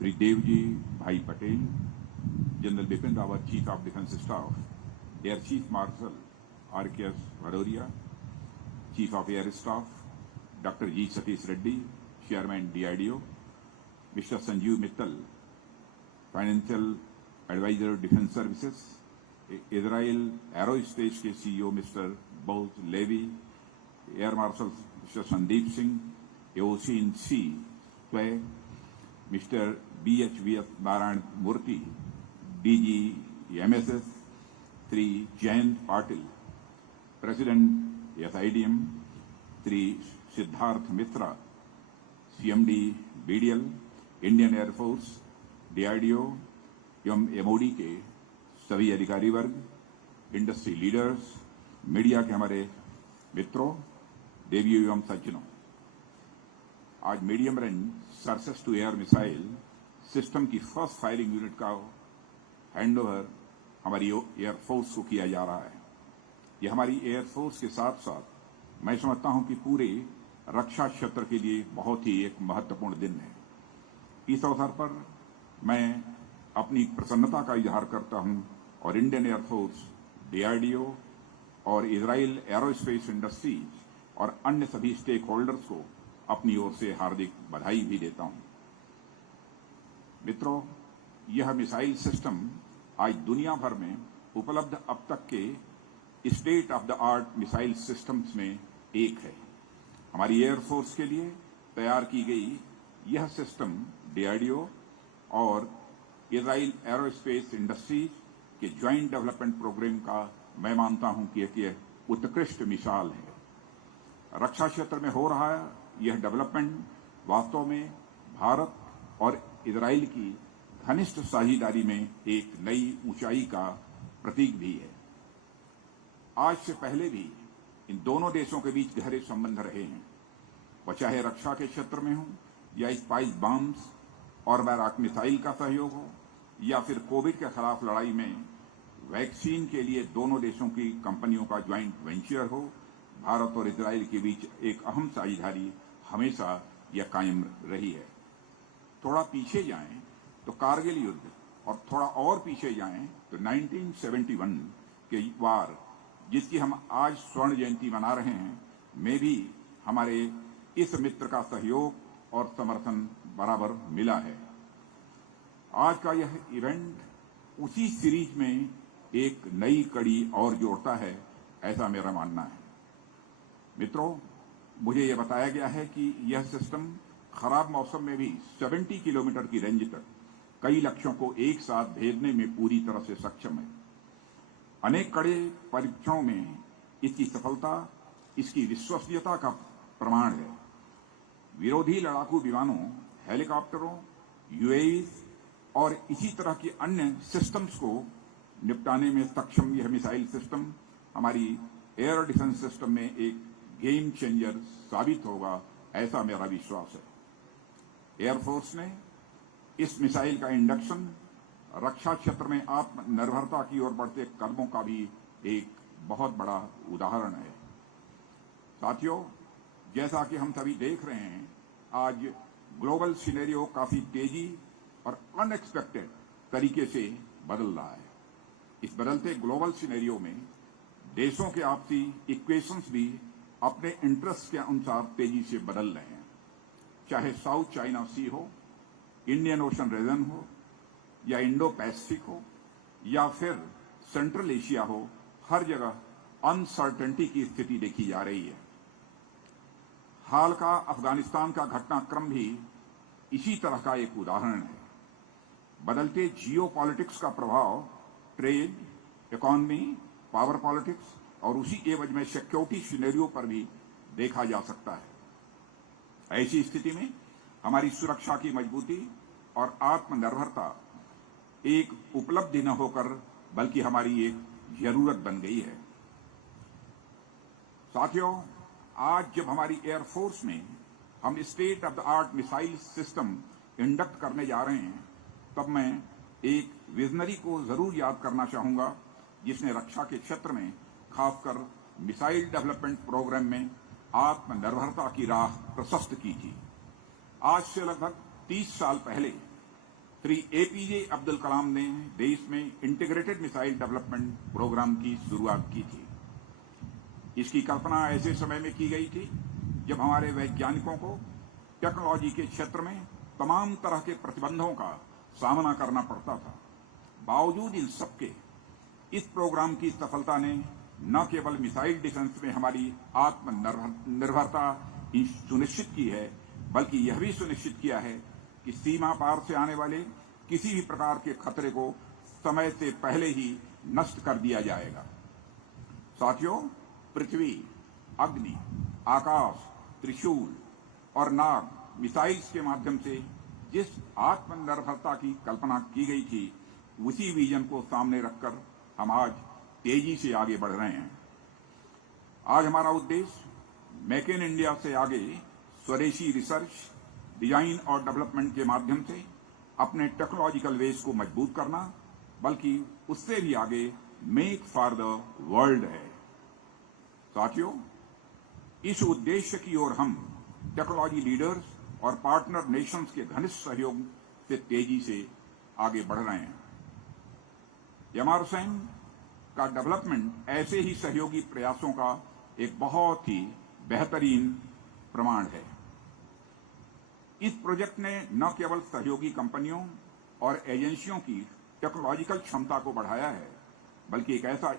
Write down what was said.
Shri Devji Bhai Patel, general Bipin Rawat, chief of defence staff, air chief marshal RKS Bhadauria, chief of air staff doctor G Satish Reddy, chairman DRDO, mister Sanjeev Mittal, financial adviser defence services, Israel aerospace के CEO mister Boaz Levy, air marshal mister Sandeep Singh, AOC in C, स्वयं mister BHVS Narayana Murthy, DG MSS Shri Jayant Patil, president SIDM Shri Siddharth Mishra, CMD BDL, Indian air force, DRDO एवं MOD के सभी अधिकारी वर्ग, industry leaders, media के हमारे मित्रों, देवियों एवं सज्जनों, आज medium range surface to air missile system की फर्स्ट फायरिंग यूनिट का हैंडओवर हमारी एयरफोर्स को किया जा रहा है। यह हमारी एयरफोर्स के साथ साथ मैं समझता हूं कि पूरे रक्षा क्षेत्र के लिए बहुत ही एक महत्वपूर्ण दिन है। इस अवसर पर मैं अपनी प्रसन्नता का इजहार करता हूं और इंडियन एयरफोर्स, DRDO और इजराइल एरोस्पेस इंडस्ट्रीज और अन्य सभी स्टेक होल्डर्स को अपनी ओर से हार्दिक बधाई भी देता हूं। मित्रों, यह मिसाइल सिस्टम आज दुनिया भर में उपलब्ध अब तक के state of the art missile systems में एक है। हमारी एयरफोर्स के लिए तैयार की गई यह सिस्टम DRDO और इजराइल एरोस्पेस इंडस्ट्रीज के ज्वाइंट डेवलपमेंट प्रोग्राम का मैं मानता हूं कि एक उत्कृष्ट मिसाल है। रक्षा क्षेत्र में हो रहा है यह डेवलपमेंट वास्तव में भारत और इजराइल की घनिष्ठ साझेदारी में एक नई ऊंचाई का प्रतीक भी है। आज से पहले भी इन दोनों देशों के बीच गहरे संबंध रहे हैं, वह चाहे रक्षा के क्षेत्र में हो या स्पाइस बम्स और बैराक मिसाइल का सहयोग हो या फिर कोविड के खिलाफ लड़ाई में वैक्सीन के लिए दोनों देशों की कंपनियों का ज्वाइंट वेंचर हो। भारत और इजराइल के बीच एक अहम साझेदारी हमेशा यह कायम रही है। थोड़ा पीछे जाएं तो कारगिल युद्ध और थोड़ा और पीछे जाएं तो 1971 के वार, जिसकी हम आज स्वर्ण जयंती मना रहे हैं, में भी हमारे इस मित्र का सहयोग और समर्थन बराबर मिला है। आज का यह इवेंट उसी सीरीज में एक नई कड़ी और जोड़ता है, ऐसा मेरा मानना है। मित्रों, मुझे यह बताया गया है कि यह सिस्टम खराब मौसम में भी 70 किलोमीटर की रेंज तक कई लक्ष्यों को एक साथ भेजने में पूरी तरह से सक्षम है। अनेक कड़े परीक्षणों में इसकी सफलता इसकी विश्वसनीयता का प्रमाण है। विरोधी लड़ाकू विमानों, हेलीकॉप्टरों, UAVs और इसी तरह की अन्य सिस्टम्स को निपटाने में सक्षम यह मिसाइल सिस्टम हमारी एयर डिफेंस सिस्टम में एक गेम चेंजर साबित होगा, ऐसा मेरा विश्वास है। एयरफोर्स ने इस मिसाइल का इंडक्शन रक्षा क्षेत्र में आत्मनिर्भरता की ओर बढ़ते कदमों का भी एक बहुत बड़ा उदाहरण है। साथियों, जैसा कि हम सभी देख रहे हैं, आज ग्लोबल सिनेरियो काफी तेजी और अनएक्सपेक्टेड तरीके से बदल रहा है। इस बदलते ग्लोबल सिनेरियो में देशों के आपसी इक्वेशंस भी अपने इंटरेस्ट के अनुसार तेजी से बदल रहे हैं। चाहे साउथ चाइना सी हो, इंडियन ओशन रीजन हो या इंडो पैसिफिक हो या फिर सेंट्रल एशिया हो, हर जगह अनसर्टेनिटी की स्थिति देखी जा रही है। हाल का अफगानिस्तान का घटनाक्रम भी इसी तरह का एक उदाहरण है। बदलते जियोपॉलिटिक्स का प्रभाव ट्रेड, इकोनॉमी, पावर पॉलिटिक्स और उसी एवज में सिक्योरिटी सिनेरियो पर भी देखा जा सकता है। ऐसी स्थिति में हमारी सुरक्षा की मजबूती और आत्मनिर्भरता एक उपलब्धि न होकर बल्कि हमारी एक जरूरत बन गई है। साथियों, आज जब हमारी एयरफोर्स में हम state of the art missile system induct करने जा रहे हैं, तब मैं एक विजनरी को जरूर याद करना चाहूंगा जिसने रक्षा के क्षेत्र में खासकर मिसाइल डेवलपमेंट प्रोग्राम में आत्मनिर्भरता की राह प्रशस्त की थी। आज से लगभग 30 साल पहले श्री एपीजे अब्दुल कलाम ने देश में इंटीग्रेटेड मिसाइल डेवलपमेंट प्रोग्राम की शुरुआत की थी। इसकी कल्पना ऐसे समय में की गई थी जब हमारे वैज्ञानिकों को टेक्नोलॉजी के क्षेत्र में तमाम तरह के प्रतिबंधों का सामना करना पड़ता था। बावजूद इन सबके इस प्रोग्राम की सफलता ने न केवल मिसाइल डिफेंस में हमारी आत्मनिर्भरता सुनिश्चित की है, बल्कि यह भी सुनिश्चित किया है कि सीमा पार से आने वाले किसी भी प्रकार के खतरे को समय से पहले ही नष्ट कर दिया जाएगा। साथियों, पृथ्वी, अग्नि, आकाश, त्रिशूल और नाग मिसाइल्स के माध्यम से जिस आत्मनिर्भरता की कल्पना की गई थी, उसी विजन को सामने रखकर हम आज तेजी से आगे बढ़ रहे हैं। आज हमारा उद्देश्य मेक इन इंडिया से आगे स्वदेशी रिसर्च, डिजाइन और डेवलपमेंट के माध्यम से अपने टेक्नोलॉजिकल बेस को मजबूत करना, बल्कि उससे भी आगे मेक फॉर द वर्ल्ड है। साथियों, इस उद्देश्य की ओर हम टेक्नोलॉजी लीडर्स और पार्टनर नेशंस के घनिष्ठ सहयोग से तेजी से आगे बढ़ रहे हैं। एमआरसैम का डेवलपमेंट ऐसे ही सहयोगी प्रयासों का एक बहुत ही बेहतरीन प्रमाण है। इस प्रोजेक्ट ने न केवल सहयोगी कंपनियों और एजेंसियों की टेक्नोलॉजिकल क्षमता को बढ़ाया है, बल्कि एक ऐसा